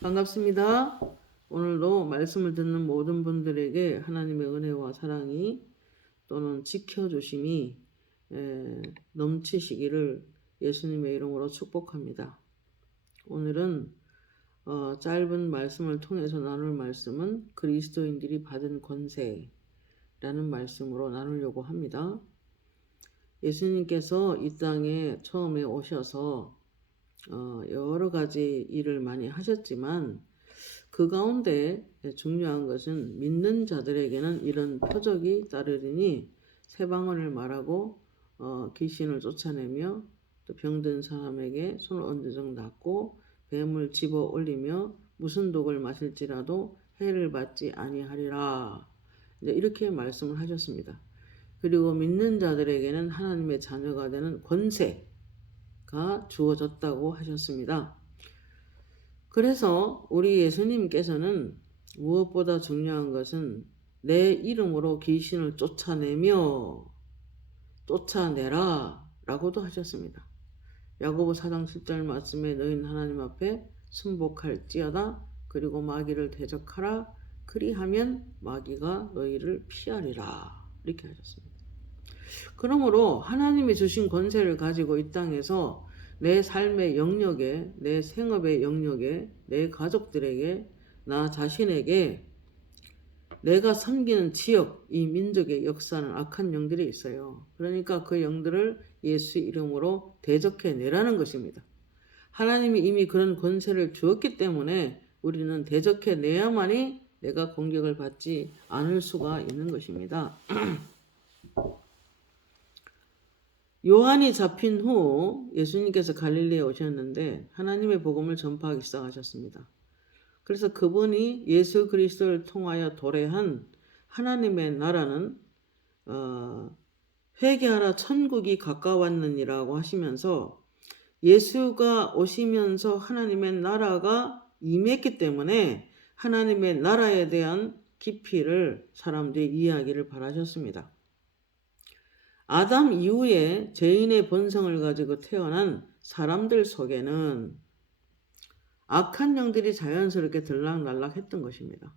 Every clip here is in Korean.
반갑습니다. 오늘도 말씀을 듣는 모든 분들에게 하나님의 은혜와 사랑이 또는 지켜주심이 넘치시기를 예수님의 이름으로 축복합니다. 오늘은 짧은 말씀을 통해서 나눌 말씀은 그리스도인들이 받은 권세라는 말씀으로 나누려고 합니다. 예수님께서 이 땅에 처음에 오셔서 여러 가지 일을 많이 하셨지만 그 가운데 중요한 것은 믿는 자들에게는 이런 표적이 따르리니 새 방언을 말하고 귀신을 쫓아내며 또 병든 사람에게 손을 얹어정 낫고 뱀을 집어 올리며 무슨 독을 마실지라도 해를 받지 아니하리라. 이렇게 말씀을 하셨습니다. 그리고 믿는 자들에게는 하나님의 자녀가 되는 권세가 주어졌다고 하셨습니다. 그래서 우리 예수님께서는 무엇보다 중요한 것은 내 이름으로 귀신을 쫓아내라 라고도 하셨습니다. 야고보 4장 10절 말씀에 너희는 하나님 앞에 순복할지어다 그리고 마귀를 대적하라 그리하면 마귀가 너희를 피하리라 이렇게 하셨습니다. 그러므로 하나님이 주신 권세를 가지고 이 땅에서 내 삶의 영역에, 내 생업의 영역에, 내 가족들에게, 나 자신에게 내가 섬기는 지역, 이 민족의 역사는 악한 영들이 있어요. 그러니까 그 영들을 예수 이름으로 대적해내라는 것입니다. 하나님이 이미 그런 권세를 주었기 때문에 우리는 대적해내야만이 내가 공격을 받지 않을 수가 있는 것입니다. 요한이 잡힌 후 예수님께서 갈릴리에 오셨는데 하나님의 복음을 전파하기 시작하셨습니다. 그래서 그분이 예수 그리스도를 통하여 도래한 하나님의 나라는 회개하라 천국이 가까웠느니라고 하시면서 예수가 오시면서 하나님의 나라가 임했기 때문에 하나님의 나라에 대한 깊이를 사람들이 이해하기를 바라셨습니다. 아담 이후에 죄인의 본성을 가지고 태어난 사람들 속에는 악한 영들이 자연스럽게 들락날락 했던 것입니다.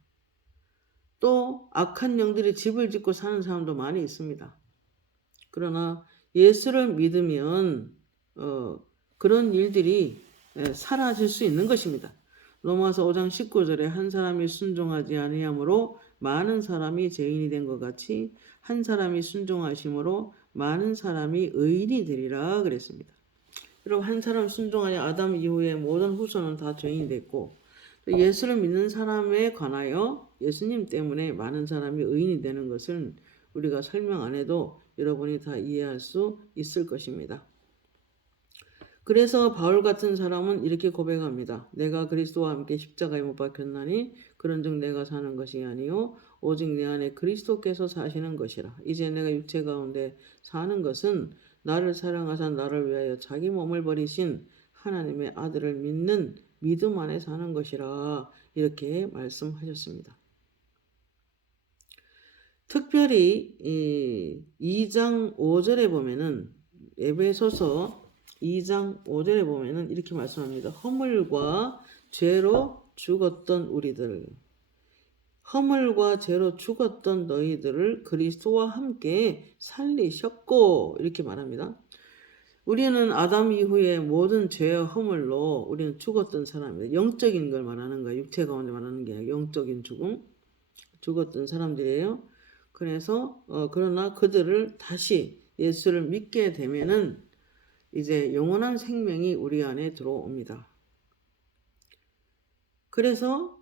또 악한 영들이 집을 짓고 사는 사람도 많이 있습니다. 그러나 예수를 믿으면 그런 일들이 사라질 수 있는 것입니다. 로마서 5장 19절에 한 사람이 순종하지 아니하므로 많은 사람이 죄인이 된 것 같이 한 사람이 순종하심으로 많은 사람이 의인이 되리라 그랬습니다. 그리고 한 사람 순종하니 아담 이후에 모든 후손은 다 죄인이 됐고 예수를 믿는 사람에 관하여 예수님 때문에 많은 사람이 의인이 되는 것은 우리가 설명 안 해도 여러분이 다 이해할 수 있을 것입니다. 그래서 바울 같은 사람은 이렇게 고백합니다. 내가 그리스도와 함께 십자가에 못 박혔나니 그런즉 내가 사는 것이 아니요 오직 내 안에 그리스도께서 사시는 것이라. 이제 내가 육체 가운데 사는 것은 나를 사랑하사 나를 위하여 자기 몸을 버리신 하나님의 아들을 믿는 믿음 안에 사는 것이라. 이렇게 말씀하셨습니다. 특별히 2장 5절에 보면은 에베소서 2장 5절에 보면은 이렇게 말씀합니다. 허물과 죄로 죽었던 우리들, 허물과 죄로 죽었던 너희들을 그리스도와 함께 살리셨고 이렇게 말합니다. 우리는 아담 이후에 모든 죄와 허물로 우리는 죽었던 사람입니다. 영적인 걸 말하는 거예요. 육체 가운데 말하는 게 아니라 영적인 죽음, 죽었던 사람들이에요. 그래서 그러나 그들을 다시 예수를 믿게 되면은 이제 영원한 생명이 우리 안에 들어옵니다. 그래서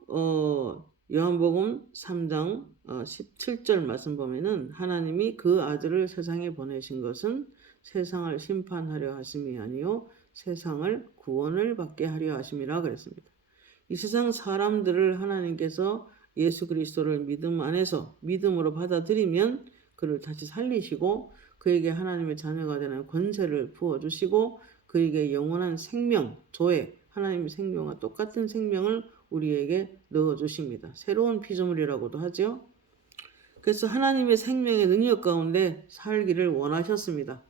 요한복음 3장 17절 말씀 보면은 하나님이 그 아들을 세상에 보내신 것은 세상을 심판하려 하심이 아니요 세상을 구원을 받게 하려 하심이라 그랬습니다. 이 세상 사람들을 하나님께서 예수 그리스도를 믿음 안에서 믿음으로 받아들이면 그를 다시 살리시고 그에게 하나님의 자녀가 되는 권세를 부어주시고 그에게 영원한 생명, 조회, 하나님의 생명과 똑같은 생명을 우리에게 넣어주십니다. 새로운 피조물이라고도 하죠. 그래서 하나님의 생명의 능력 가운데 살기를 원하셨습니다.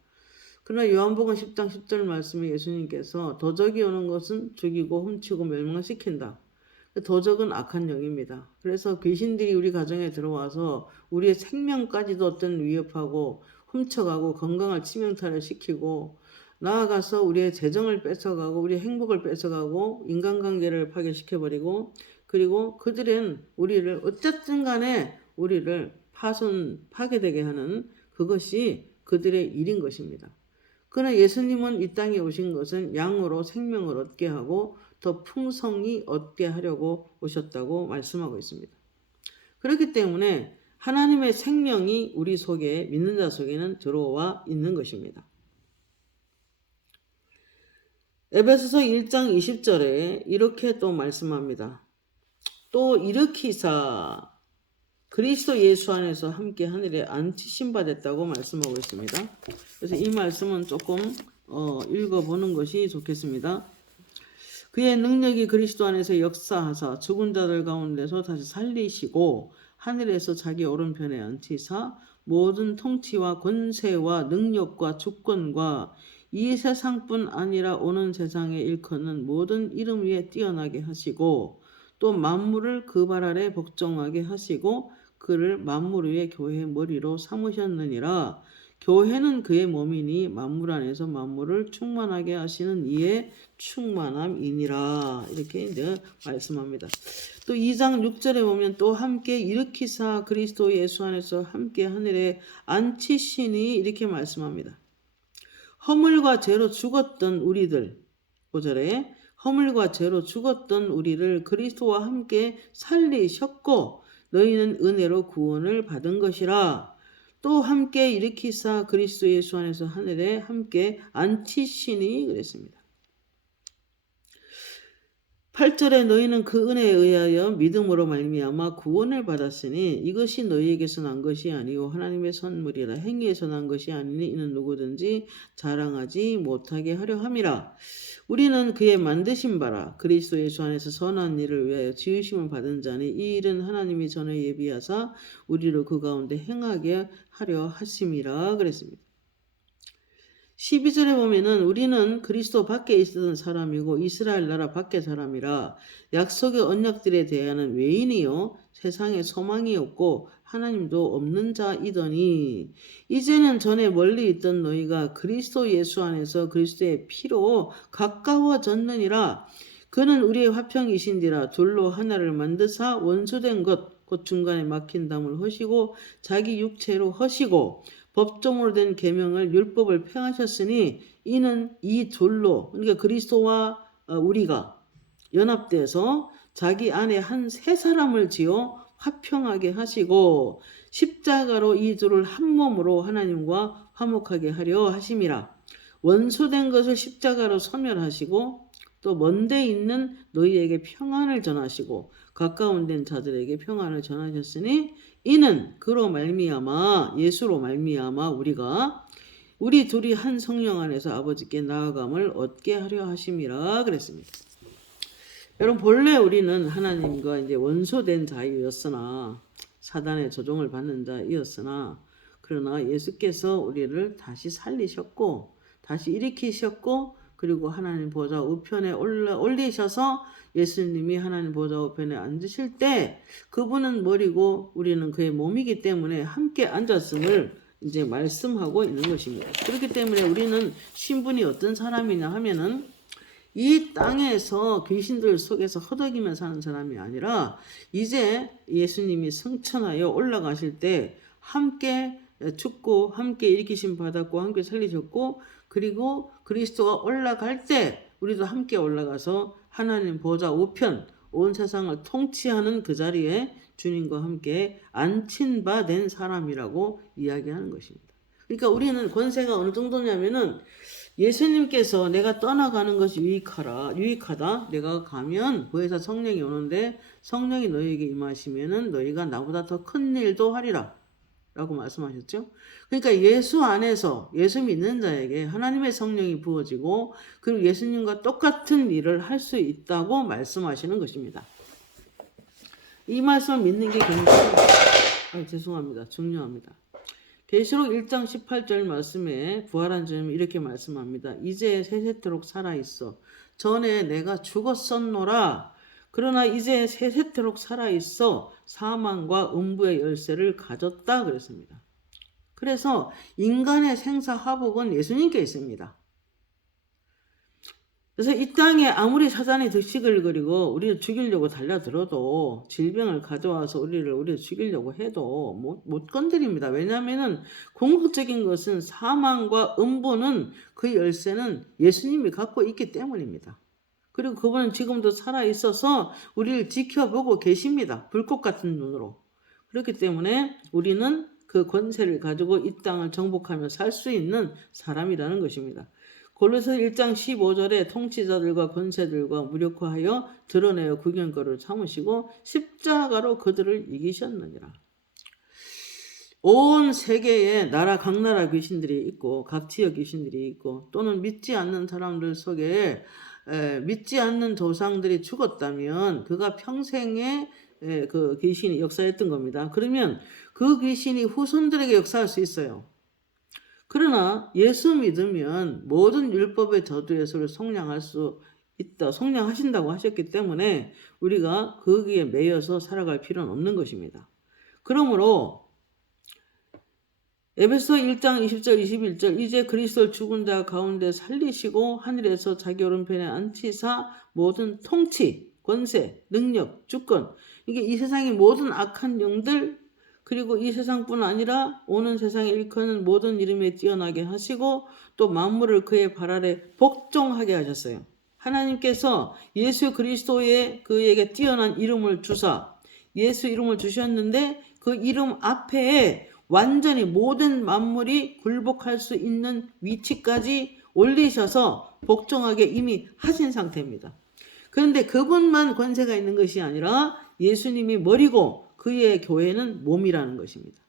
그러나 요한복음 10장 10절 말씀에 예수님께서 도적이 오는 것은 죽이고 훔치고 멸망시킨다. 도적은 악한 영입니다. 그래서 귀신들이 우리 가정에 들어와서 우리의 생명까지도 어떤 위협하고 훔쳐가고 건강을 치명타를 시키고 나아가서 우리의 재정을 뺏어가고 우리의 행복을 뺏어가고 인간관계를 파괴시켜버리고 그리고 그들은 우리를 어쨌든 간에 우리를 파괴되게 하는 그것이 그들의 일인 것입니다. 그러나 예수님은 이 땅에 오신 것은 양으로 생명을 얻게 하고 더 풍성히 얻게 하려고 오셨다고 말씀하고 있습니다. 그렇기 때문에 하나님의 생명이 우리 속에 믿는 자 속에는 들어와 있는 것입니다. 에베소서 1장 20절에 이렇게 또 말씀합니다. 또 일으키사 그리스도 예수 안에서 함께 하늘에 앉히신 바 됐다고 말씀하고 있습니다. 그래서 이 말씀은 조금 읽어보는 것이 좋겠습니다. 그의 능력이 그리스도 안에서 역사하사 죽은 자들 가운데서 다시 살리시고 하늘에서 자기 오른편에 앉히사 모든 통치와 권세와 능력과 주권과 이 세상뿐 아니라 오는 세상에 일컫는 모든 이름 위에 뛰어나게 하시고 또 만물을 그 발 아래 복종하게 하시고 그를 만물 위의 교회의 머리로 삼으셨느니라. 교회는 그의 몸이니 만물 안에서 만물을 충만하게 하시는 이의 충만함이니라. 이렇게 이제 말씀합니다. 또 2장 6절에 보면 또 함께 일으키사 그리스도 예수 안에서 함께 하늘에 앉히시니 이렇게 말씀합니다. 허물과 죄로 죽었던 우리들 5절에 허물과 죄로 죽었던 우리를 그리스도와 함께 살리셨고 너희는 은혜로 구원을 받은 것이라. 또 함께 일으키사 그리스도 예수 안에서 하늘에 함께 앉히시니 그랬습니다. 8절에 너희는 그 은혜에 의하여 믿음으로 말미암아 구원을 받았으니 이것이 너희에게서 난 것이 아니요 하나님의 선물이라. 행위에서 난 것이 아니니 이는 누구든지 자랑하지 못하게 하려 함이라. 우리는 그의 만드신 바라 그리스도 예수 안에서 선한 일을 위하여 지으심을 받은 자니 이 일은 하나님이 전에 예비하사 우리로 그 가운데 행하게 하려 하심이라 그랬습니다. 12절에 보면은 우리는 그리스도 밖에 있었던 사람이고 이스라엘 나라 밖의 사람이라 약속의 언약들에 대하여는 외인이요 세상에 소망이 없고 하나님도 없는 자이더니 이제는 전에 멀리 있던 너희가 그리스도 예수 안에서 그리스도의 피로 가까워졌느니라. 그는 우리의 화평이신지라 둘로 하나를 만드사 원수된 것 곧 중간에 막힌 담을 허시고 자기 육체로 허시고 법정으로 된 계명을 율법을 폐하셨으니 이는 이 둘로 그러니까 그리스도와 우리가 연합돼서 자기 안에 한 세 사람을 지어 화평하게 하시고 십자가로 이 둘을 한 몸으로 하나님과 화목하게 하려 하심이라. 원수된 것을 십자가로 소멸하시고 또 먼데 있는 너희에게 평안을 전하시고 가까운 된 자들에게 평안을 전하셨으니 이는 그로 말미암아 예수로 말미암아 우리 둘이 한 성령 안에서 아버지께 나아감을 얻게 하려 하심이라 그랬습니다. 여러분 본래 우리는 하나님과 이제 원수된 자이었으나 사단의 조종을 받는 자이었으나 그러나 예수께서 우리를 다시 살리셨고 다시 일으키셨고 그리고 하나님 보좌 우편에 올리셔서 예수님이 하나님 보좌 우편에 앉으실 때 그분은 머리고 우리는 그의 몸이기 때문에 함께 앉았음을 이제 말씀하고 있는 것입니다. 그렇기 때문에 우리는 신분이 어떤 사람이냐 하면은 이 땅에서 귀신들 속에서 허덕이며 사는 사람이 아니라 이제 예수님이 승천하여 올라가실 때 함께 죽고 함께 일으키심 받았고 함께 살리셨고 그리고 그리스도가 올라갈 때 우리도 함께 올라가서 하나님 보좌 우편 온 세상을 통치하는 그 자리에 주님과 함께 앉힌 바 된 사람이라고 이야기하는 것입니다. 그러니까 우리는 권세가 어느 정도냐면은 예수님께서 내가 떠나가는 것이 유익하다. 내가 가면 보혜사 성령이 오는데 성령이 너희에게 임하시면은 너희가 나보다 더 큰 일도 하리라. 라고 말씀하셨죠. 그러니까 예수 안에서 예수 믿는 자에게 하나님의 성령이 부어지고 그리고 예수님과 똑같은 일을 할 수 있다고 말씀하시는 것입니다. 이 말씀을 믿는 게 굉장히 중요합니다. 계시록 1장 18절 말씀에 부활한 주님 이렇게 말씀합니다. 이제 세세토록 살아있어. 전에 내가 죽었었노라. 그러나 이제 세세토록 살아있어 사망과 음부의 열쇠를 가졌다 그랬습니다. 그래서 인간의 생사화복은 예수님께 있습니다. 그래서 이 땅에 아무리 사단이 득식을 그리고 우리를 죽이려고 달려들어도 질병을 가져와서 우리를 죽이려고 해도 못 건드립니다. 왜냐하면 궁극적인 것은 사망과 음부는 그 열쇠는 예수님이 갖고 있기 때문입니다. 그리고 그분은 지금도 살아있어서 우리를 지켜보고 계십니다. 불꽃 같은 눈으로. 그렇기 때문에 우리는 그 권세를 가지고 이 땅을 정복하며 살 수 있는 사람이라는 것입니다. 골로새 1장 15절에 통치자들과 권세들과 무력화하여 드러내어 구경거리를 참으시고 십자가로 그들을 이기셨느니라. 온 세계에 각 나라 귀신들이 있고 각 지역 귀신들이 있고 또는 믿지 않는 사람들 속에 믿지 않는 조상들이 죽었다면 그가 평생에 그 귀신이 역사했던 겁니다. 그러면 그 귀신이 후손들에게 역사할 수 있어요. 그러나 예수 믿으면 모든 율법의 저주에서를 속량할 수 있다. 속량하신다고 하셨기 때문에 우리가 거기에 매여서 살아갈 필요는 없는 것입니다. 그러므로 에베소 1장 20절 21절 이제 그리스도를 죽은 자 가운데 살리시고 하늘에서 자기 오른편에 앉히사 모든 통치, 권세, 능력, 주권 이게 이 세상의 모든 악한 영들 그리고 이 세상뿐 아니라 오는 세상에 일컫는 모든 이름에 뛰어나게 하시고 또 만물을 그의 발 아래 복종하게 하셨어요. 하나님께서 예수 그리스도의 그에게 뛰어난 이름을 주사 예수 이름을 주셨는데 그 이름 앞에 완전히 모든 만물이 굴복할 수 있는 위치까지 올리셔서 복종하게 이미 하신 상태입니다. 그런데 그분만 권세가 있는 것이 아니라 예수님이 머리고 그의 교회는 몸이라는 것입니다.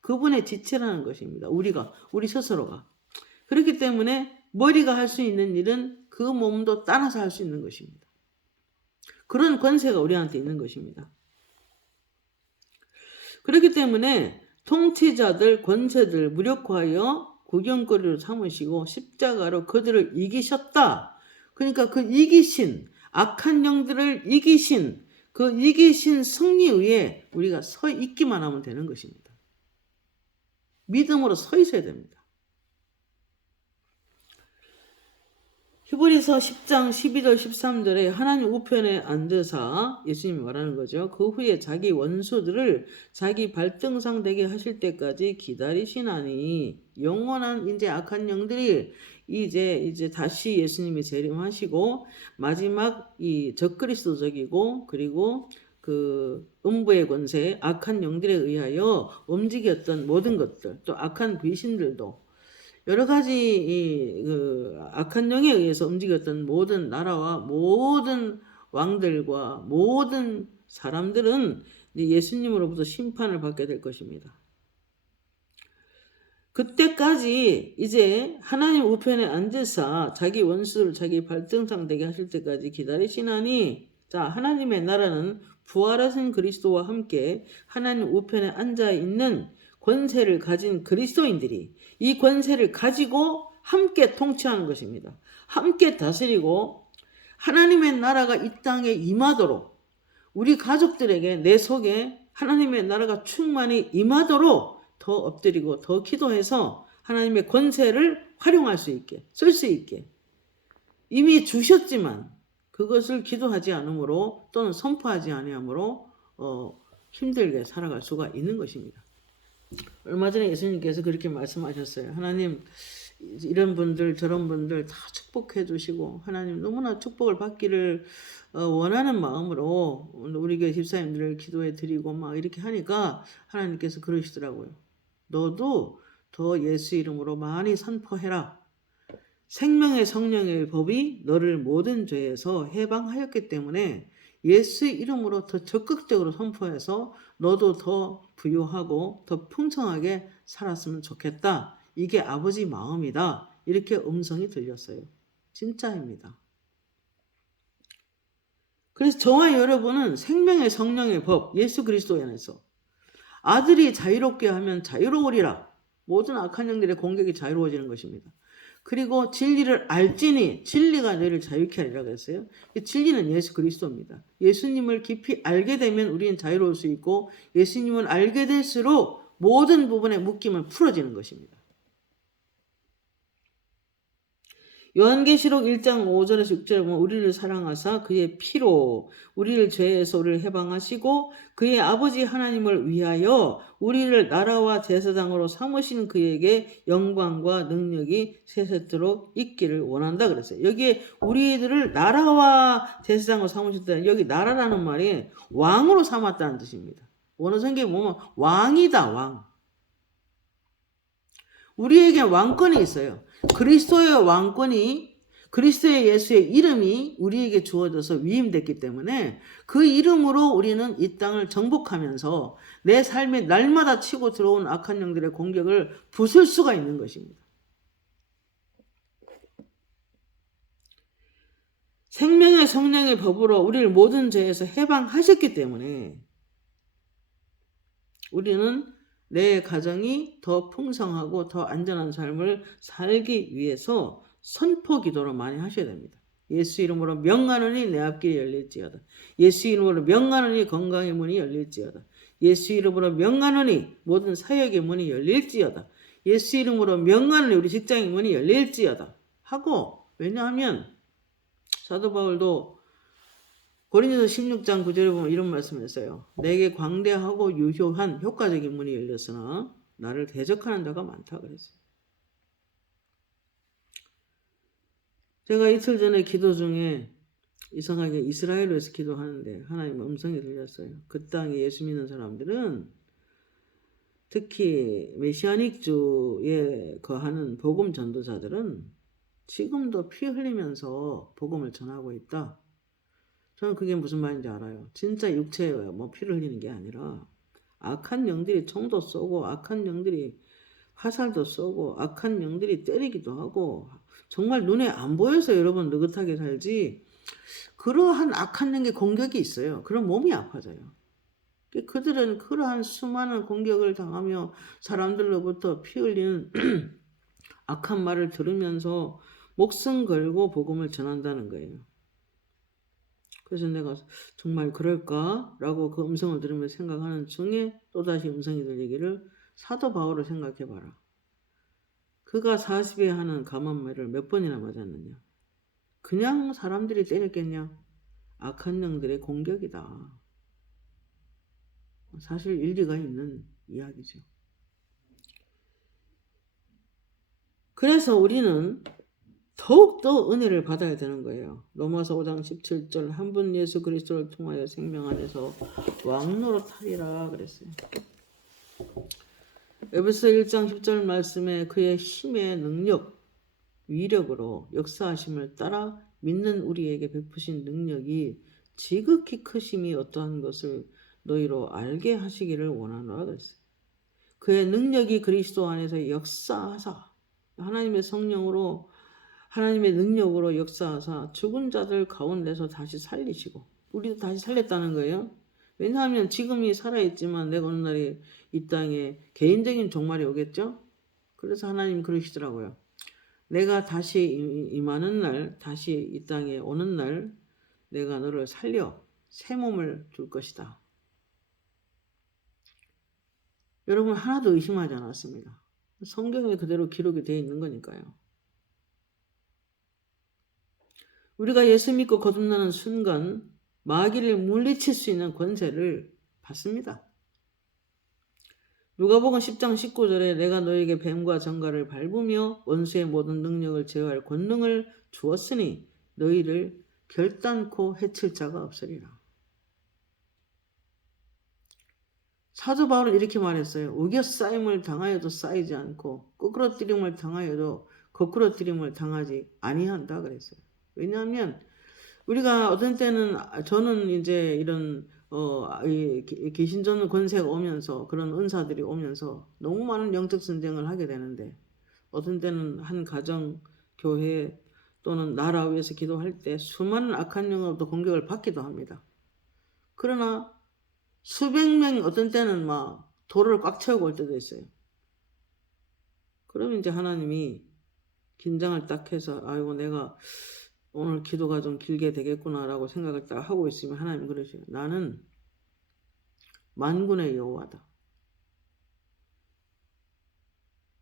그분의 지체라는 것입니다. 우리 스스로가. 그렇기 때문에 머리가 할 수 있는 일은 그 몸도 따라서 할 수 있는 것입니다. 그런 권세가 우리한테 있는 것입니다. 그렇기 때문에 통치자들, 권세들 무력화하여 구경거리로 삼으시고 십자가로 그들을 이기셨다. 그러니까 그 이기신, 악한 영들을 이기신 그 이기신 승리 위에 우리가 서 있기만 하면 되는 것입니다. 믿음으로 서 있어야 됩니다. 히브리서 10장 12절 13절에 하나님 우편에 앉으사 예수님이 말하는 거죠. 그 후에 자기 원수들을 자기 발등상 되게 하실 때까지 기다리시나니 영원한 이제 악한 영들이 이제 다시 예수님이 재림하시고 마지막 이 적그리스도적이고 그리고 그 음부의 권세 악한 영들에 의하여 움직였던 모든 것들 또 악한 귀신들도 여러 가지 그 악한 영에 의해서 움직였던 모든 나라와 모든 왕들과 모든 사람들은 예수님으로부터 심판을 받게 될 것입니다. 그때까지 이제 하나님 우편에 앉으사 자기 원수를 자기 발등상 되게 하실 때까지 기다리시나니 자 하나님의 나라는 부활하신 그리스도와 함께 하나님 우편에 앉아 있는 권세를 가진 그리스도인들이 이 권세를 가지고 함께 통치하는 것입니다. 함께 다스리고 하나님의 나라가 이 땅에 임하도록 우리 가족들에게 내 속에 하나님의 나라가 충만히 임하도록 더 엎드리고 더 기도해서 하나님의 권세를 활용할 수 있게 쓸 수 있게 이미 주셨지만 그것을 기도하지 않으므로 또는 선포하지 아니하므로 힘들게 살아갈 수가 있는 것입니다. 얼마 전에 예수님께서 그렇게 말씀하셨어요. 하나님 이런 분들 저런 분들 다 축복해 주시고 하나님 너무나 축복을 받기를 원하는 마음으로 우리 교회 집사님들을 기도해 드리고 막 이렇게 하니까 하나님께서 그러시더라고요. 너도 더 예수 이름으로 많이 선포해라. 생명의 성령의 법이 너를 모든 죄에서 해방하였기 때문에 예수 이름으로 더 적극적으로 선포해서 너도 더 부유하고 더 풍성하게 살았으면 좋겠다. 이게 아버지 마음이다. 이렇게 음성이 들렸어요. 진짜입니다. 그래서 저와 여러분은 생명의 성령의 법, 예수 그리스도 안에서 아들이 자유롭게 하면 자유로우리라. 모든 악한 영들의 공격이 자유로워지는 것입니다. 그리고 진리를 알지니 진리가 너희를 자유케 하리라고 했어요. 진리는 예수 그리스도입니다. 예수님을 깊이 알게 되면 우리는 자유로울 수 있고 예수님을 알게 될수록 모든 부분의 묶임을 풀어지는 것입니다. 요한계시록 1장 5절에서 6절에 보면 우리를 사랑하사 그의 피로 우리를 죄에서 우리를 해방하시고 그의 아버지 하나님을 위하여 우리를 나라와 제사장으로 삼으신 그에게 영광과 능력이 세세토록 있기를 원한다 그랬어요. 여기에 우리들을 나라와 제사장으로 삼으셨다. 여기 나라라는 말이 왕으로 삼았다는 뜻입니다. 원어 성경에 보면 왕이다 왕. 우리에게 왕권이 있어요. 그리스도의 왕권이 그리스도의 예수의 이름이 우리에게 주어져서 위임됐기 때문에 그 이름으로 우리는 이 땅을 정복하면서 내 삶에 날마다 치고 들어온 악한 영들의 공격을 부술 수가 있는 것입니다. 생명의 성령의 법으로 우리를 모든 죄에서 해방하셨기 때문에 우리는 내 가정이 더 풍성하고 더 안전한 삶을 살기 위해서 선포 기도를 많이 하셔야 됩니다. 예수 이름으로 명하노니 내 앞길이 열릴지어다. 예수 이름으로 명하노니 건강의 문이 열릴지어다. 예수 이름으로 명하노니 모든 사역의 문이 열릴지어다. 예수 이름으로 명하노니 우리 직장의 문이 열릴지어다. 하고 왜냐하면 사도 바울도 고린도서 16장 9절에 보면 이런 말씀을 했어요. 내게 광대하고 유효한 효과적인 문이 열렸으나 나를 대적하는 자가 많다 그랬어요. 제가 이틀 전에 기도 중에 이상하게 이스라엘에서 기도하는데 하나님 음성이 들렸어요. 그 땅에 예수 믿는 사람들은 특히 메시아닉주에 거하는 복음 전도자들은 지금도 피 흘리면서 복음을 전하고 있다. 저는 그게 무슨 말인지 알아요. 진짜 육체에 뭐 피를 흘리는 게 아니라 악한 영들이 총도 쏘고 악한 영들이 화살도 쏘고 악한 영들이 때리기도 하고 정말 눈에 안 보여서 여러분 느긋하게 살지 그러한 악한 영의 공격이 있어요. 그럼 몸이 아파져요. 그들은 그러한 수많은 공격을 당하며 사람들로부터 피 흘리는 악한 말을 들으면서 목숨 걸고 복음을 전한다는 거예요. 그래서 내가 정말 그럴까라고 그 음성을 들으면서 생각하는 중에 또다시 음성이 들리기를 사도 바울을 생각해봐라. 그가 40에 하는 감암매를 몇 번이나 맞았느냐. 그냥 사람들이 때렸겠냐. 악한 영들의 공격이다. 사실 일리가 있는 이야기죠. 그래서 우리는 더욱더 은혜를 받아야 되는 거예요. 로마서 5장 17절 한 분 예수 그리스도를 통하여 생명 안에서 왕노릇하리라 그랬어요. 에베소 1장 10절 말씀에 그의 힘의 능력, 위력으로 역사하심을 따라 믿는 우리에게 베푸신 능력이 지극히 크심이 어떠한 것을 너희로 알게 하시기를 원하노라 그랬어요. 그의 능력이 그리스도 안에서 역사하사 하나님의 성령으로 하나님의 능력으로 역사하사 죽은 자들 가운데서 다시 살리시고 우리도 다시 살렸다는 거예요. 왜냐하면 지금이 살아있지만 내가 어느 날이 이 땅에 개인적인 종말이 오겠죠. 그래서 하나님 그러시더라고요. 내가 다시 임하는 날 다시 이 땅에 오는 날 내가 너를 살려 새 몸을 줄 것이다. 여러분 하나도 의심하지 않았습니다. 성경에 그대로 기록이 되어 있는 거니까요. 우리가 예수 믿고 거듭나는 순간 마귀를 물리칠 수 있는 권세를 받습니다. 누가복음 10장 19절에 내가 너에게 뱀과 정갈을 밟으며 원수의 모든 능력을 제어할 권능을 주었으니 너희를 결단코 해칠 자가 없으리라. 사도 바울은 이렇게 말했어요. 우겨싸임을 당하여도 쌓이지 않고 끄끄러뜨림을 당하여도 거꾸러뜨림을 당하지 아니한다 그랬어요. 왜냐하면 우리가 어떤 때는 저는 이제 이런 개신전 권세가 오면서 그런 은사들이 오면서 너무 많은 영적 전쟁을 하게 되는데 어떤 때는 한 가정, 교회 또는 나라 위해서 기도할 때 수많은 악한 영으로부터 공격을 받기도 합니다. 그러나 수백 명이 어떤 때는 막 도로를 꽉 채우고 올 때도 있어요. 그러면 이제 하나님이 긴장을 딱 해서 아이고 내가 오늘 기도가 좀 길게 되겠구나라고 생각을 딱 하고 있으면 하나님 그러셔요. 나는 만군의 여호와다.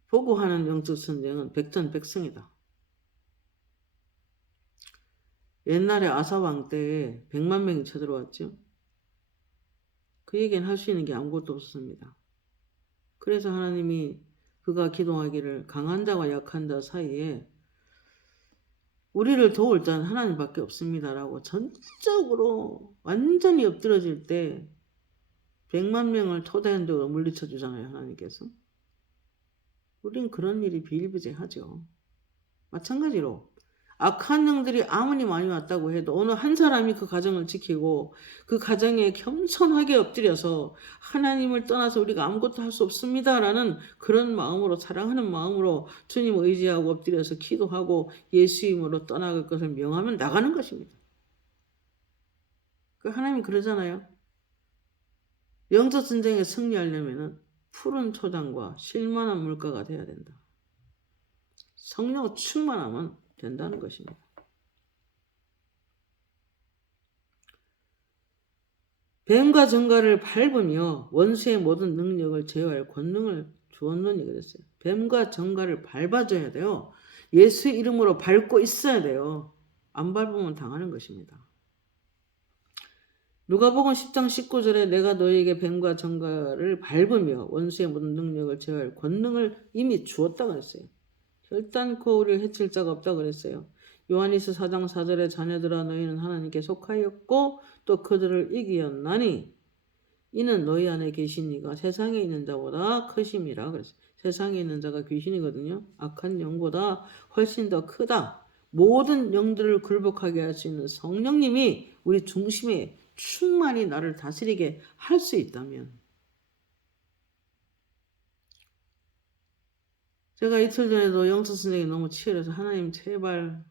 보고하는 영적 전쟁은 백전백승이다. 옛날에 아사왕 때에 100만 명이 쳐들어왔죠. 그 얘기는 할 수 있는 게 아무것도 없었습니다. 그래서 하나님이 그가 기도하기를 강한 자와 약한 자 사이에 우리를 도울 자는 하나님밖에 없습니다라고 전적으로 완전히 엎드러질 때 100만 명을 초대한적으로 물리쳐 주잖아요. 하나님께서. 우린 그런 일이 비일비재하죠. 마찬가지로 악한 영들이 아무리 많이 왔다고 해도 어느 한 사람이 그 가정을 지키고 그 가정에 겸손하게 엎드려서 하나님을 떠나서 우리가 아무것도 할 수 없습니다라는 그런 마음으로 사랑하는 마음으로 주님을 의지하고 엎드려서 기도하고 예수 이름으로 떠나갈 것을 명하면 나가는 것입니다. 그 하나님이 그러잖아요. 영적 전쟁에 승리하려면 푸른 초장과 실만한 물가가 돼야 된다. 성령 충만하면 된다는 것입니다. 뱀과 정갈을 밟으며 원수의 모든 능력을 제어할 권능을 주었느니 그랬어요. 뱀과 정갈을 밟아줘야 돼요. 예수 이름으로 밟고 있어야 돼요. 안 밟으면 당하는 것입니다. 누가복음 10장 19절에 내가 너희에게 뱀과 정갈을 밟으며 원수의 모든 능력을 제어할 권능을 이미 주었다 그랬어요. 결단코 우리를 해칠 자가 없다 그랬어요. 요한일서 4장 4절에 자녀들아 너희는 하나님께 속하였고 또 그들을 이기었나니 이는 너희 안에 계신 이가 세상에 있는 자보다 크심이라 그랬어요. 세상에 있는 자가 귀신이거든요. 악한 영보다 훨씬 더 크다. 모든 영들을 굴복하게 할 수 있는 성령님이 우리 중심에 충만히 나를 다스리게 할 수 있다면 제가 이틀 전에도 영적 선생이 너무 치열해서 하나님 제발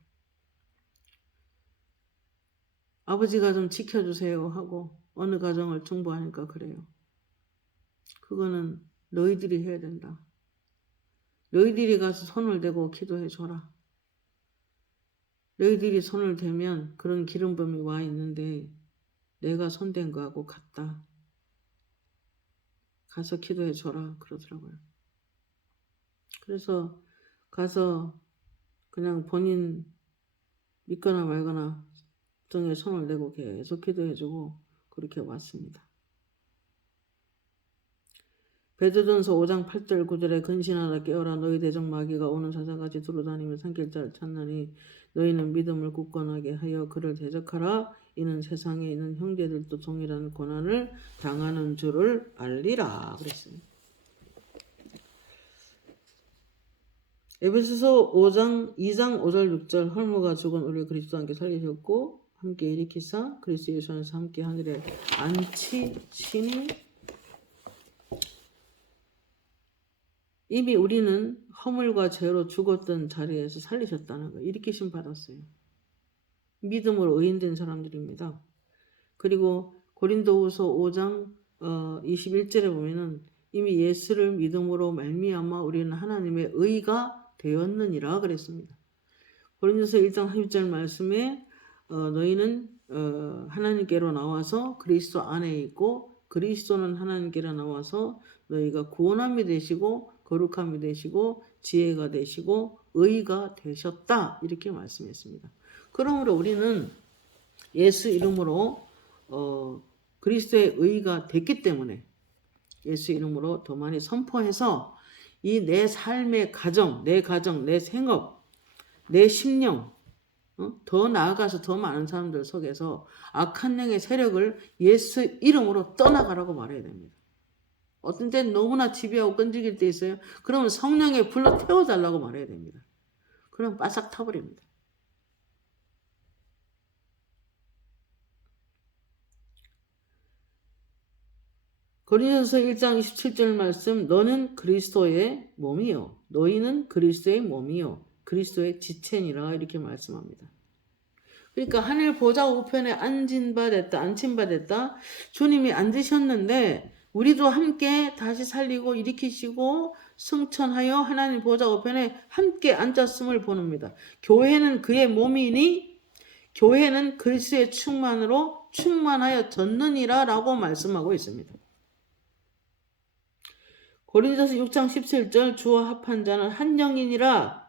아버지가 좀 지켜주세요 하고 어느 가정을 중보하니까 그래요. 그거는 너희들이 해야 된다. 너희들이 가서 손을 대고 기도해 줘라. 너희들이 손을 대면 그런 기름범이 와 있는데 내가 손댄 거하고 같다. 가서 기도해 줘라 그러더라고요. 그래서 가서 그냥 본인 믿거나 말거나 등에 손을 대고 계속 기도해주고 그렇게 왔습니다. 베드로전서 5장 8절 9절에 근신하라 깨어라 너희 대적 마귀가 오는 사자같이 두루다니며 삼킬 자를 찾나니 너희는 믿음을 굳건하게 하여 그를 대적하라 이는 세상에 있는 형제들도 동일한 고난을 당하는 줄을 알리라 그랬습니다. 에베소서 5장 5절 6절 헐모가 죽은 우리 그리스도 함께 살리셨고 함께 일으키사 그리스도 예수 안에서 함께 하늘에 앉히시니 이미 우리는 허물과 죄로 죽었던 자리에서 살리셨다는 거예요. 일으키심 받았어요. 믿음으로 의인된 사람들입니다. 그리고 고린도후서 5장 21절에 보면은 이미 예수를 믿음으로 말미암아 우리는 하나님의 의가 되었느니라 그랬습니다. 고린도서 1장 30절 말씀에 너희는 하나님께로 나와서 그리스도 안에 있고 그리스도는 하나님께로 나와서 너희가 구원함이 되시고 거룩함이 되시고 지혜가 되시고 의가 되셨다 이렇게 말씀했습니다. 그러므로 우리는 예수 이름으로 그리스도의 의가 됐기 때문에 예수 이름으로 더 많이 선포해서 이 내 삶의 가정, 내 생업, 내 심령 더 나아가서 더 많은 사람들 속에서 악한 영의 세력을 예수 이름으로 떠나가라고 말해야 됩니다. 어떤 때는 너무나 지배하고 끈질길 때 있어요. 그러면 성령에 불러 태워달라고 말해야 됩니다. 그럼 바싹 타버립니다. 고린도서 1장 27절 말씀 너는 그리스도의 몸이요 너희는 그리스도의 몸이요 그리스도의 지체니라 이렇게 말씀합니다. 그러니까 하늘 보좌 우편에 앉힌 바 됐다 주님이 앉으셨는데 우리도 함께 다시 살리고 일으키시고 승천하여 하나님 보좌 우편에 함께 앉았음을 보냅니다. 교회는 그의 몸이니 교회는 그리스도의 충만으로 충만하여 졌느니라 라고 말씀하고 있습니다. 고린도서 6장 17절 주와 합한 자는 한 영이니라.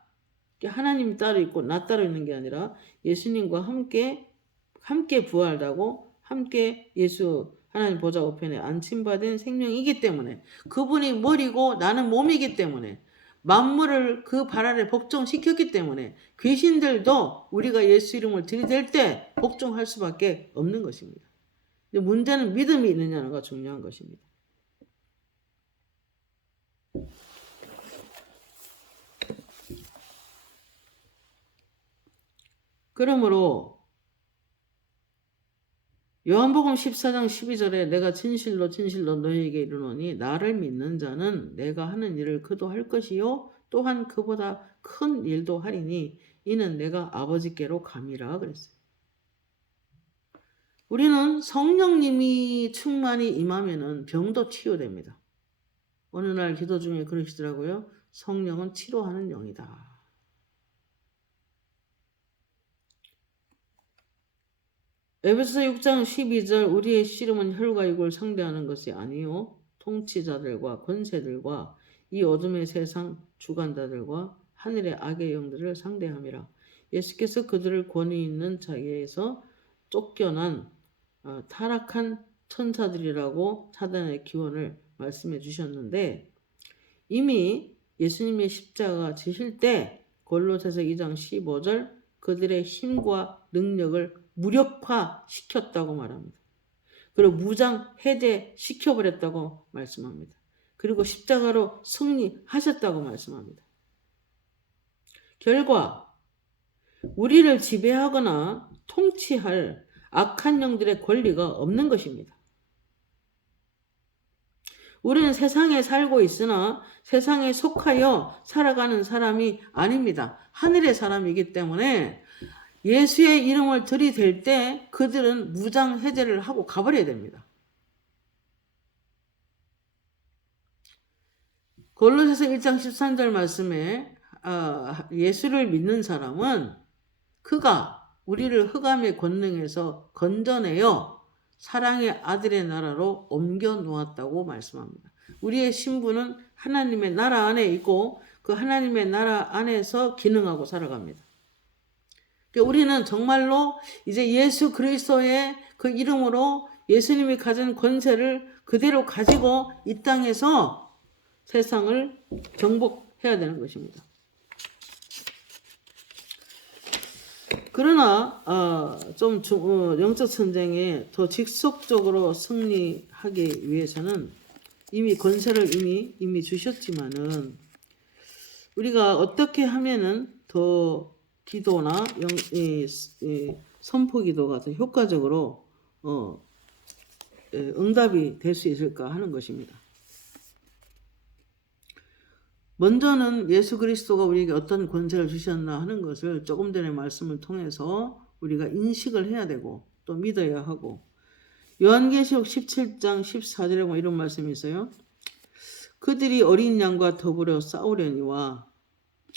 하나님이 따로 있고 나 따로 있는 게 아니라 예수님과 함께 부활하고 함께 예수 하나님 보좌 우편에 안침받은 생명이기 때문에 그분이 머리고 나는 몸이기 때문에 만물을 그 발 아래 복종시켰기 때문에 귀신들도 우리가 예수 이름을 들이댈 때 복종할 수밖에 없는 것입니다. 문제는 믿음이 있느냐가 중요한 것입니다. 그러므로 요한복음 14장 12절에 내가 진실로 너희에게 이르노니 나를 믿는 자는 내가 하는 일을 그도 할 것이요 또한 그보다 큰 일도 하리니 이는 내가 아버지께로 감이라 그랬어요. 우리는 성령님이 충만히 임하면은 병도 치유됩니다. 어느 날 기도 중에 그러시더라고요. 성령은 치료하는 영이다. 에베소서 6장 12절 우리의 씨름은 혈과 육을 상대하는 것이 아니요 통치자들과 권세들과 이 어둠의 세상 주관자들과 하늘의 악의 영들을 상대함이라. 예수께서 그들을 권위 있는 자리에서 쫓겨난 타락한 천사들이라고 사단의 기원을 말씀해 주셨는데 이미 예수님의 십자가 지실 때 골로새서 2장 15절 그들의 힘과 능력을 무력화시켰다고 말합니다. 그리고 무장 해제시켜버렸다고 말씀합니다. 그리고 십자가로 승리하셨다고 말씀합니다. 결과 우리를 지배하거나 통치할 악한 영들의 권리가 없는 것입니다. 우리는 세상에 살고 있으나 세상에 속하여 살아가는 사람이 아닙니다. 하늘의 사람이기 때문에 예수의 이름을 들이댈 때 그들은 무장 해제를 하고 가버려야 됩니다. 골로새서 1장 13절 말씀에 예수를 믿는 사람은 그가 우리를 흑암의 권능에서 건져내어 사랑의 아들의 나라로 옮겨 놓았다고 말씀합니다. 우리의 신분은 하나님의 나라 안에 있고 그 하나님의 나라 안에서 기능하고 살아갑니다. 우리는 정말로 이제 예수 그리스도의 그 이름으로 예수님이 가진 권세를 그대로 가지고 이 땅에서 세상을 정복해야 되는 것입니다. 그러나 영적 전쟁에 더 직접적으로 승리하기 위해서는 이미 권세를 이미 주셨지만은 우리가 어떻게 하면은 더 기도나 선포 기도가 더 효과적으로 응답이 될 수 있을까 하는 것입니다. 먼저는 예수 그리스도가 우리에게 어떤 권세를 주셨나 하는 것을 조금 전에 말씀을 통해서 우리가 인식을 해야 되고 또 믿어야 하고 요한계시록 17장 14절에 보면 이런 말씀이 있어요. 그들이 어린 양과 더불어 싸우려니와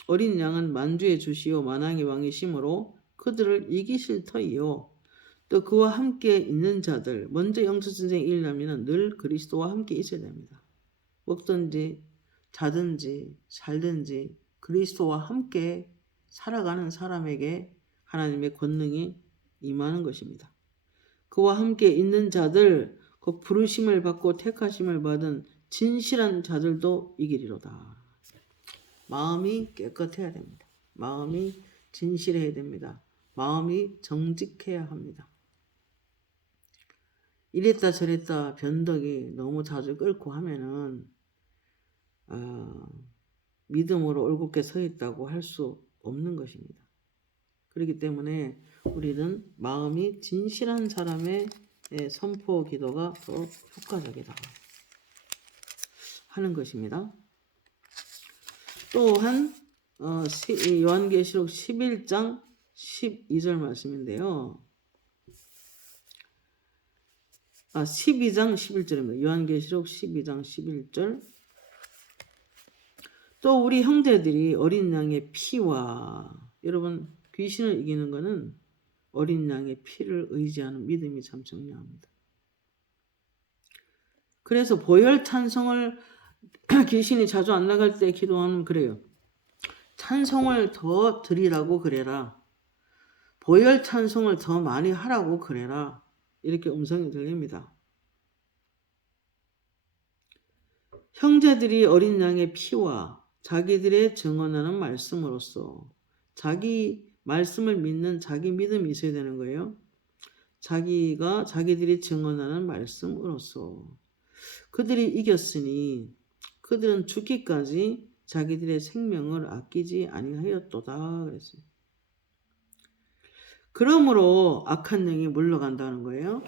어린 양은 만주의 주시요 만왕의 왕이심으로 그들을 이기실 터이요 또 그와 함께 있는 자들 먼저 영적 전쟁이 일어나면 늘 그리스도와 함께 있어야 됩니다. 먹든지 자든지 살든지 그리스도와 함께 살아가는 사람에게 하나님의 권능이 임하는 것입니다. 그와 함께 있는 자들 그 부르심을 받고 택하심을 받은 진실한 자들도 이기리로다. 마음이 깨끗해야 됩니다. 마음이 진실해야 됩니다. 마음이 정직해야 합니다. 이랬다 저랬다 변덕이 너무 자주 끓고 하면은 믿음으로 올곧게 서 있다고 할 수 없는 것입니다. 그렇기 때문에 우리는 마음이 진실한 사람의 선포 기도가 더 효과적이다 하는 것입니다. 또한 요한계시록 11장 12절 말씀인데요. 12장 11절입니다. 요한계시록 12장 11절. 또 우리 형제들이 어린 양의 피와, 여러분 귀신을 이기는 것은 어린 양의 피를 의지하는 믿음이 참 중요합니다. 그래서 보혈 찬송을 귀신이 자주 안 나갈 때 기도하면 그래요. 찬송을 더 드리라고 그래라. 보혈 찬송을 더 많이 하라고 그래라. 이렇게 음성이 들립니다. 형제들이 어린 양의 피와 자기들의 증언하는 말씀으로써, 자기 말씀을 믿는 자기 믿음이 있어야 되는 거예요. 자기들이 증언하는 말씀으로써 그들이 이겼으니 그들은 죽기까지 자기들의 생명을 아끼지 아니하였도다 그랬어요. 그러므로 악한 영이 물러간다는 거예요.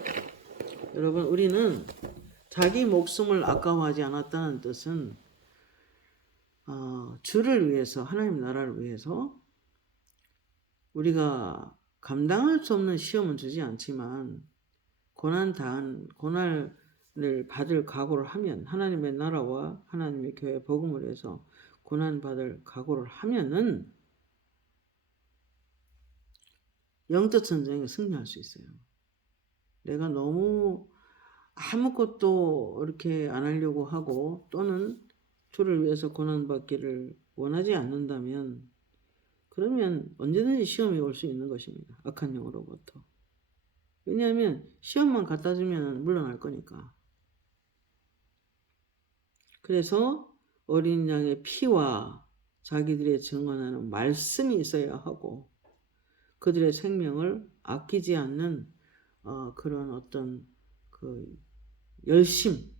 여러분, 우리는 자기 목숨을 아까워하지 않았다는 뜻은 주를 위해서, 하나님 나라를 위해서 우리가 감당할 수 없는 시험은 주지 않지만 고난을 받을 각오를 하면, 하나님의 나라와 하나님의 교회 복음을 위해서 고난받을 각오를 하면은 영적 전쟁에 승리할 수 있어요. 내가 너무 아무것도 이렇게 안 하려고 하고 또는 주를 위해서 고난받기를 원하지 않는다면 그러면 언제든지 시험이 올 수 있는 것입니다. 악한 영으로부터. 왜냐하면 시험만 갖다 주면 물러날 거니까. 그래서 어린 양의 피와 자기들의 증언하는 말씀이 있어야 하고 그들의 생명을 아끼지 않는 그런 어떤 그 열심,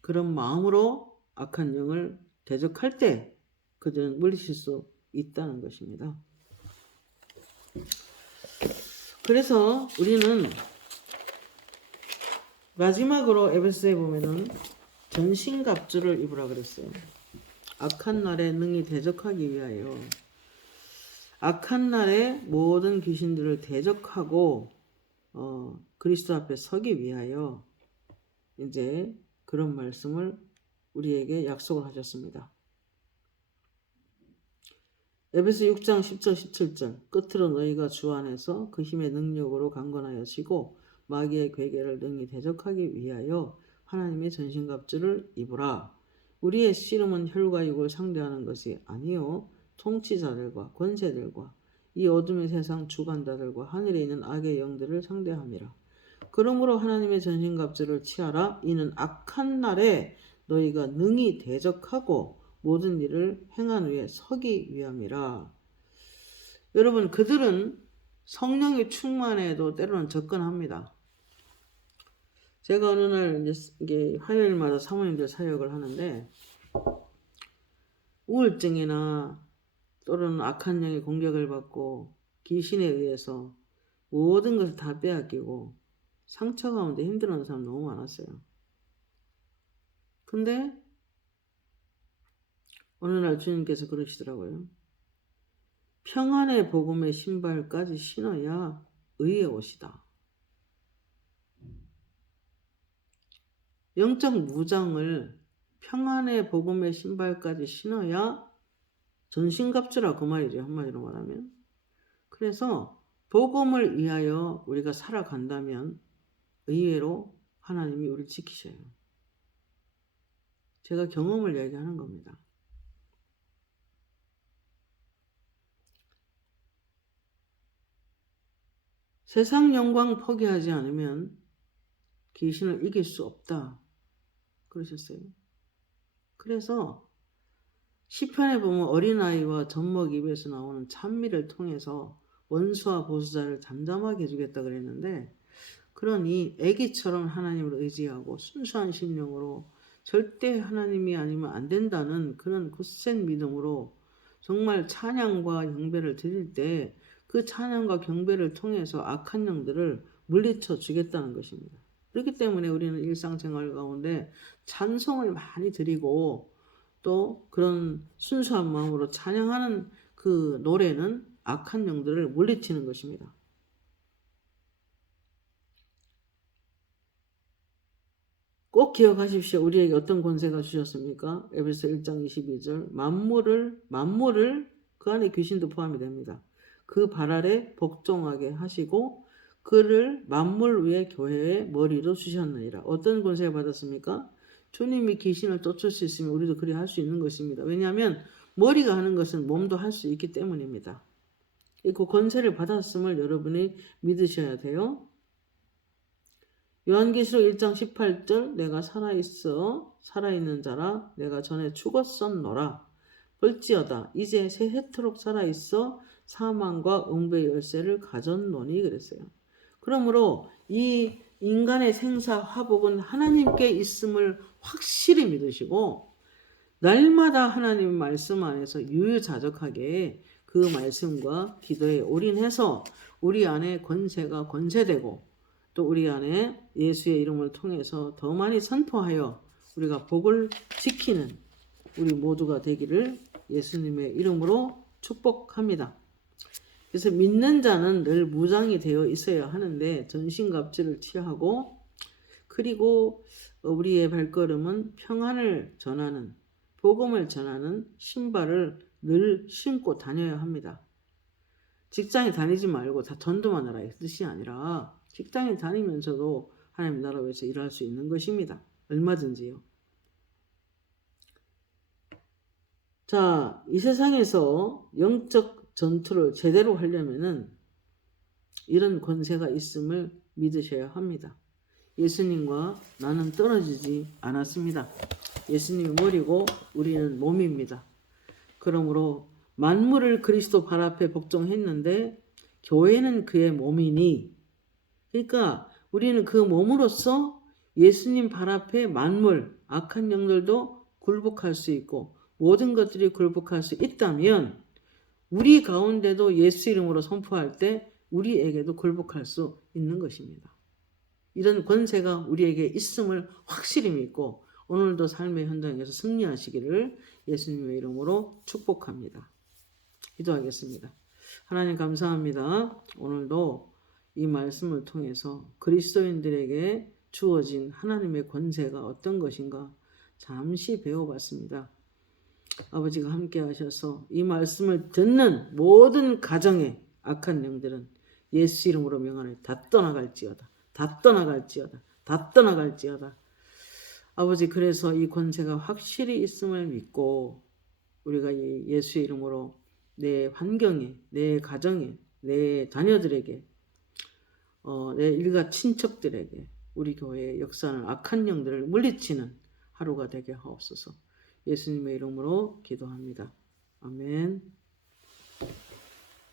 그런 마음으로 악한 영을 대적할 때 그들은 물리칠 수 있다는 것입니다. 그래서 우리는 마지막으로 에베소에 보면은 전신갑주를 입으라 그랬어요. 악한 날에 능히 대적하기 위하여, 악한 날에 모든 귀신들을 대적하고 그리스도 앞에 서기 위하여 이제 그런 말씀을 우리에게 약속을 하셨습니다. 에베소 6장 10절 17절 끝으로 너희가 주 안에서 그 힘의 능력으로 강건하여지고 마귀의 괴계를 능히 대적하기 위하여 하나님의 전신갑주를 입으라. 우리의 씨름은 혈과 육을 상대하는 것이 아니요 통치자들과 권세들과 이 어둠의 세상 주관자들과 하늘에 있는 악의 영들을 상대함이라. 그러므로 하나님의 전신갑주를 취하라. 이는 악한 날에 너희가 능히 대적하고 모든 일을 행한 후에 서기 위함이라. 여러분, 그들은 성령이 충만해도 때로는 접근합니다. 제가 어느 날 이게 화요일마다 사모님들 사역을 하는데 우울증이나 또는 악한 영의 공격을 받고 귀신에 의해서 모든 것을 다 빼앗기고 상처 가운데 힘들어하는 사람 너무 많았어요. 근데 어느 날 주님께서 그러시더라고요. 평안의 복음의 신발까지 신어야 의의 옷이다. 영적 무장을 평안의 복음의 신발까지 신어야 전신갑주라 그 말이죠. 한마디로 말하면. 그래서 복음을 위하여 우리가 살아간다면 의외로 하나님이 우리를 지키셔요. 제가 경험을 얘기하는 겁니다. 세상 영광 포기하지 않으면 귀신을 이길 수 없다. 그러셨어요. 그래서 시편에 보면 어린아이와 젖먹이 입에서 나오는 찬미를 통해서 원수와 보수자를 잠잠하게 해주겠다 그랬는데, 그러니 애기처럼 하나님을 의지하고 순수한 심령으로 절대 하나님이 아니면 안 된다는 그런 굳센 믿음으로 정말 찬양과 경배를 드릴 때 그 찬양과 경배를 통해서 악한 영들을 물리쳐 주겠다는 것입니다. 그렇기 때문에 우리는 일상생활 가운데 찬송을 많이 드리고 또 그런 순수한 마음으로 찬양하는 그 노래는 악한 영들을 물리치는 것입니다. 꼭 기억하십시오. 우리에게 어떤 권세가 주셨습니까? 에베소 1장 22절 만물을 그 안에 귀신도 포함이 됩니다. 그 발 아래 복종하게 하시고 그를 만물 위에 교회의 머리로 주셨느니라. 어떤 권세를 받았습니까? 주님이 귀신을 쫓을 수 있으면 우리도 그리 할 수 있는 것입니다. 왜냐하면 머리가 하는 것은 몸도 할 수 있기 때문입니다. 그 권세를 받았음을 여러분이 믿으셔야 돼요. 요한계시록 1장 18절 내가 살아있는 자라 내가 전에 죽었었노라 볼지어다 이제 새해토록 살아있어 사망과 응배의 열쇠를 가졌노니 그랬어요. 그러므로 이 인간의 생사 화복은 하나님께 있음을 확실히 믿으시고 날마다 하나님 말씀 안에서 유유자적하게 그 말씀과 기도에 올인해서 우리 안에 권세가 권세되고 또 우리 안에 예수의 이름을 통해서 더 많이 선포하여 우리가 복을 지키는 우리 모두가 되기를 예수님의 이름으로 축복합니다. 그래서 믿는 자는 늘 무장이 되어 있어야 하는데 전신갑주를 취하고 그리고 우리의 발걸음은 평안을 전하는 복음을 전하는 신발을 늘 신고 다녀야 합니다. 직장에 다니지 말고 다 전도만 하라 이 뜻이 아니라 직장에 다니면서도 하나님 나라 위해서 일할 수 있는 것입니다. 얼마든지요. 자, 이 세상에서 영적 전투를 제대로 하려면은 이런 권세가 있음을 믿으셔야 합니다. 예수님과 나는 떨어지지 않았습니다. 예수님이 머리고 우리는 몸입니다. 그러므로 만물을 그리스도 발 앞에 복종했는데 교회는 그의 몸이니 그러니까 우리는 그 몸으로서 예수님 발 앞에 만물, 악한 영들도 굴복할 수 있고 모든 것들이 굴복할 수 있다면 우리 가운데도 예수 이름으로 선포할 때 우리에게도 굴복할 수 있는 것입니다. 이런 권세가 우리에게 있음을 확실히 믿고 오늘도 삶의 현장에서 승리하시기를 예수님의 이름으로 축복합니다. 기도하겠습니다. 하나님 감사합니다. 오늘도 이 말씀을 통해서 그리스도인들에게 주어진 하나님의 권세가 어떤 것인가 잠시 배워봤습니다. 아버지가 함께 하셔서 이 말씀을 듣는 모든 가정의 악한 영들은 예수 이름으로 명하노니 다 떠나갈지어다. 다 떠나갈지어다. 다 떠나갈지어다. 아버지 그래서 이 권세가 확실히 있음을 믿고 우리가 이 예수의 이름으로 내 환경에, 내 가정에, 내 자녀들에게, 내 일가 친척들에게 우리 교회의 역사하는 악한 영들을 물리치는 하루가 되게 하옵소서. 예수님의 이름으로 기도합니다. 아멘.